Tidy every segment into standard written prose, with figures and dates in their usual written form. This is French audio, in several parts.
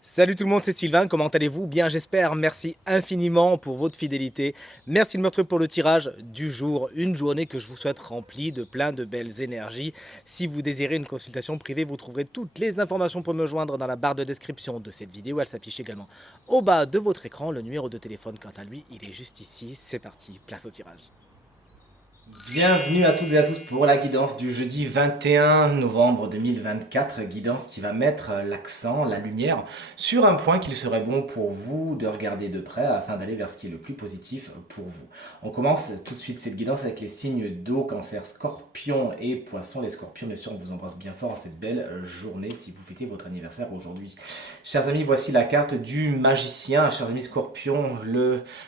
Salut tout le monde, c'est Sylvain, comment allez-vous? Bien j'espère, merci infiniment pour votre fidélité. Merci de me retrouver pour le tirage du jour, une journée que je vous souhaite remplie de plein de belles énergies. Si vous désirez une consultation privée, vous trouverez toutes les informations pour me joindre dans la barre de description de cette vidéo. Elle s'affiche également au bas de votre écran. Le numéro de téléphone, quant à lui, il est juste ici. C'est parti, place au tirage. Bienvenue à toutes et à tous pour la guidance du jeudi 21 novembre 2024, guidance qui va mettre l'accent, la lumière sur un point qu'il serait bon pour vous de regarder de près afin d'aller vers ce qui est le plus positif pour vous. On commence tout de suite cette guidance avec les signes d'eau, cancer, scorpion et poisson. Les scorpions, bien sûr, on vous embrasse bien fort en cette belle journée si vous fêtez votre anniversaire aujourd'hui. Chers amis, voici la carte du magicien. Chers amis scorpions,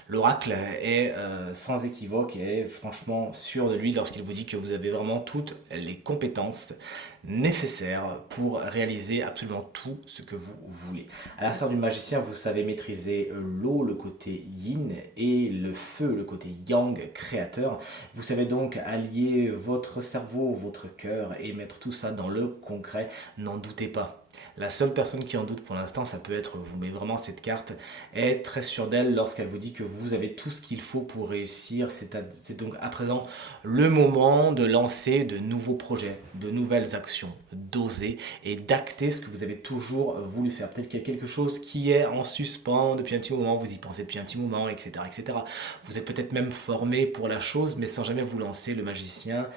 l'oracle est sans équivoque et franchement sûr de lui lorsqu'il vous dit que vous avez vraiment toutes les compétences nécessaires pour réaliser absolument tout ce que vous voulez. À l'instar du magicien, vous savez maîtriser l'eau, le côté yin, et le feu, le côté yang, créateur. Vous savez donc allier votre cerveau, votre cœur et mettre tout ça dans le concret. N'en doutez pas. La seule personne qui en doute pour l'instant, ça peut être vous. Mais vraiment, cette carte est très sûre d'elle lorsqu'elle vous dit que vous avez tout ce qu'il faut pour réussir. C'est donc à présent le moment de lancer de nouveaux projets, de nouvelles actions, d'oser et d'acter ce que vous avez toujours voulu faire. Peut-être qu'il y a quelque chose qui est en suspens depuis un petit moment, vous y pensez depuis un petit moment, etc. etc. Vous êtes peut-être même formé pour la chose, mais sans jamais vous lancer. Le magicien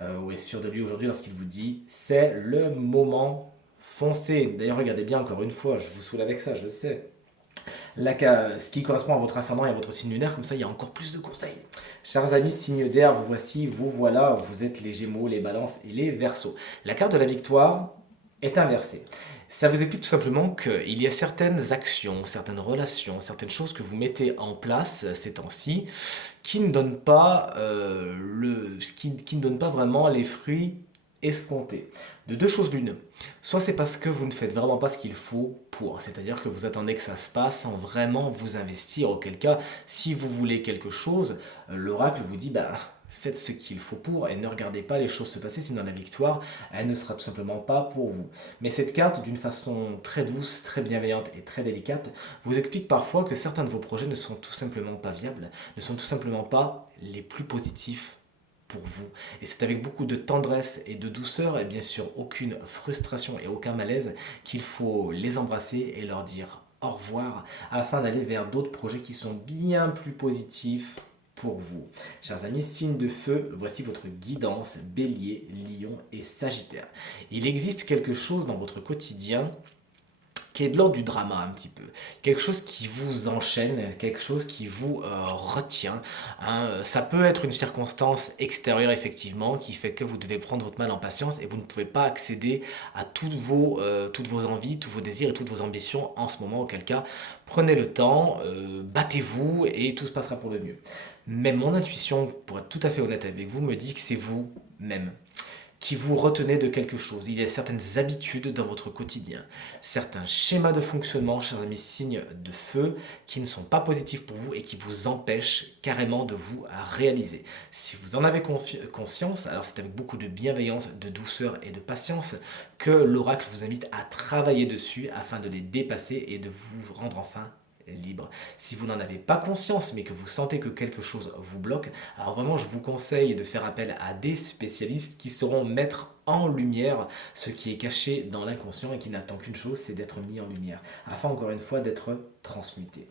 est sûr de lui aujourd'hui lorsqu'il vous dit c'est le moment. Foncez. D'ailleurs, regardez bien encore une fois, je vous saoule avec ça, je sais. Ce qui correspond à votre ascendant et à votre signe lunaire, comme ça il y a encore plus de conseils. Chers amis, signe d'air, vous voici, vous voilà, vous êtes les Gémeaux, les Balances et les Verseaux. La carte de la victoire est inversée. Ça vous explique tout simplement qu'il y a certaines actions, certaines relations, certaines choses que vous mettez en place ces temps-ci qui ne donnent pas, qui ne donnent pas vraiment les fruits escomptés. De deux choses l'une. Soit c'est parce que vous ne faites vraiment pas ce qu'il faut pour, c'est-à-dire que vous attendez que ça se passe sans vraiment vous investir, auquel cas, si vous voulez quelque chose, l'oracle vous dit, bah, faites ce qu'il faut pour et ne regardez pas les choses se passer, sinon la victoire, elle ne sera tout simplement pas pour vous. Mais cette carte, d'une façon très douce, très bienveillante et très délicate, vous explique parfois que certains de vos projets ne sont tout simplement pas viables, ne sont tout simplement pas les plus positifs pour vous. Et c'est avec beaucoup de tendresse et de douceur, et bien sûr aucune frustration et aucun malaise, qu'il faut les embrasser et leur dire au revoir afin d'aller vers d'autres projets qui sont bien plus positifs pour vous. Chers amis, signe de feu, voici votre guidance, bélier, lion et sagittaire. Il existe quelque chose dans votre quotidien qui est de l'ordre du drama un petit peu. Quelque chose qui vous enchaîne, quelque chose qui vous retient. Hein. Ça peut être une circonstance extérieure effectivement qui fait que vous devez prendre votre mal en patience et vous ne pouvez pas accéder à toutes vos envies, tous vos désirs et toutes vos ambitions en ce moment. Auquel cas, prenez le temps, battez-vous et tout se passera pour le mieux. Mais mon intuition, pour être tout à fait honnête avec vous, me dit que c'est vous-même qui vous retenez de quelque chose. Il y a certaines habitudes dans votre quotidien, certains schémas de fonctionnement, chers amis signes de feu, qui ne sont pas positifs pour vous et qui vous empêchent carrément de vous réaliser. Si vous en avez conscience, alors c'est avec beaucoup de bienveillance, de douceur et de patience que l'oracle vous invite à travailler dessus afin de les dépasser et de vous rendre enfin libre. Si vous n'en avez pas conscience, mais que vous sentez que quelque chose vous bloque, alors vraiment, je vous conseille de faire appel à des spécialistes qui sauront mettre en lumière ce qui est caché dans l'inconscient et qui n'attend qu'une chose, c'est d'être mis en lumière, afin encore une fois d'être transmuté.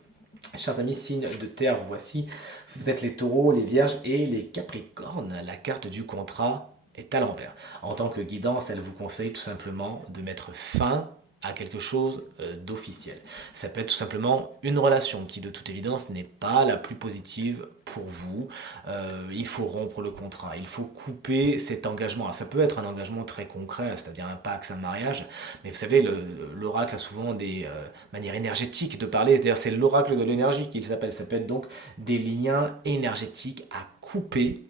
Chers amis, signes de terre, voici, vous êtes les taureaux, les vierges et les capricornes. La carte du contrat est à l'envers. En tant que guidance, elle vous conseille tout simplement de mettre fin à quelque chose d'officiel. Ça peut être tout simplement une relation qui de toute évidence n'est pas la plus positive pour vous. Il faut rompre le contrat, il faut couper cet engagement. Alors, ça peut être un engagement très concret, c'est-à-dire un pacte, un mariage, mais vous savez, l'oracle a souvent des manières énergétiques de parler, d'ailleurs c'est l'oracle de l'énergie qu'il s'appelle, ça peut être donc des liens énergétiques à couper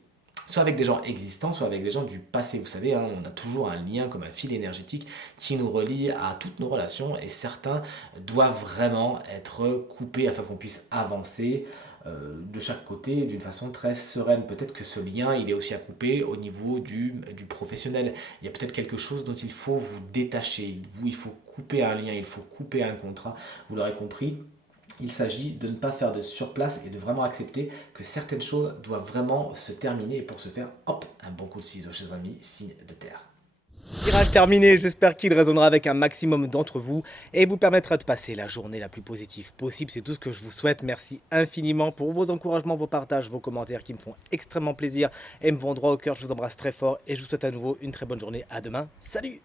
soit avec des gens existants, soit avec des gens du passé. Vous savez, hein, on a toujours un lien comme un fil énergétique qui nous relie à toutes nos relations et certains doivent vraiment être coupés afin qu'on puisse avancer. de chaque côté d'une façon très sereine. Peut-être que ce lien, il est aussi à couper au niveau du professionnel. Il y a peut-être quelque chose dont il faut vous détacher. Vous, il faut couper un lien, il faut couper un contrat. Vous l'aurez compris. Il s'agit de ne pas faire de surplace et de vraiment accepter que certaines choses doivent vraiment se terminer. Et pour ce faire, hop, un bon coup de ciseau, chers amis, signe de terre. Tirage terminé, j'espère qu'il résonnera avec un maximum d'entre vous et vous permettra de passer la journée la plus positive possible. C'est tout ce que je vous souhaite. Merci infiniment pour vos encouragements, vos partages, vos commentaires qui me font extrêmement plaisir et me vont droit au cœur. Je vous embrasse très fort et je vous souhaite à nouveau une très bonne journée. À demain. Salut!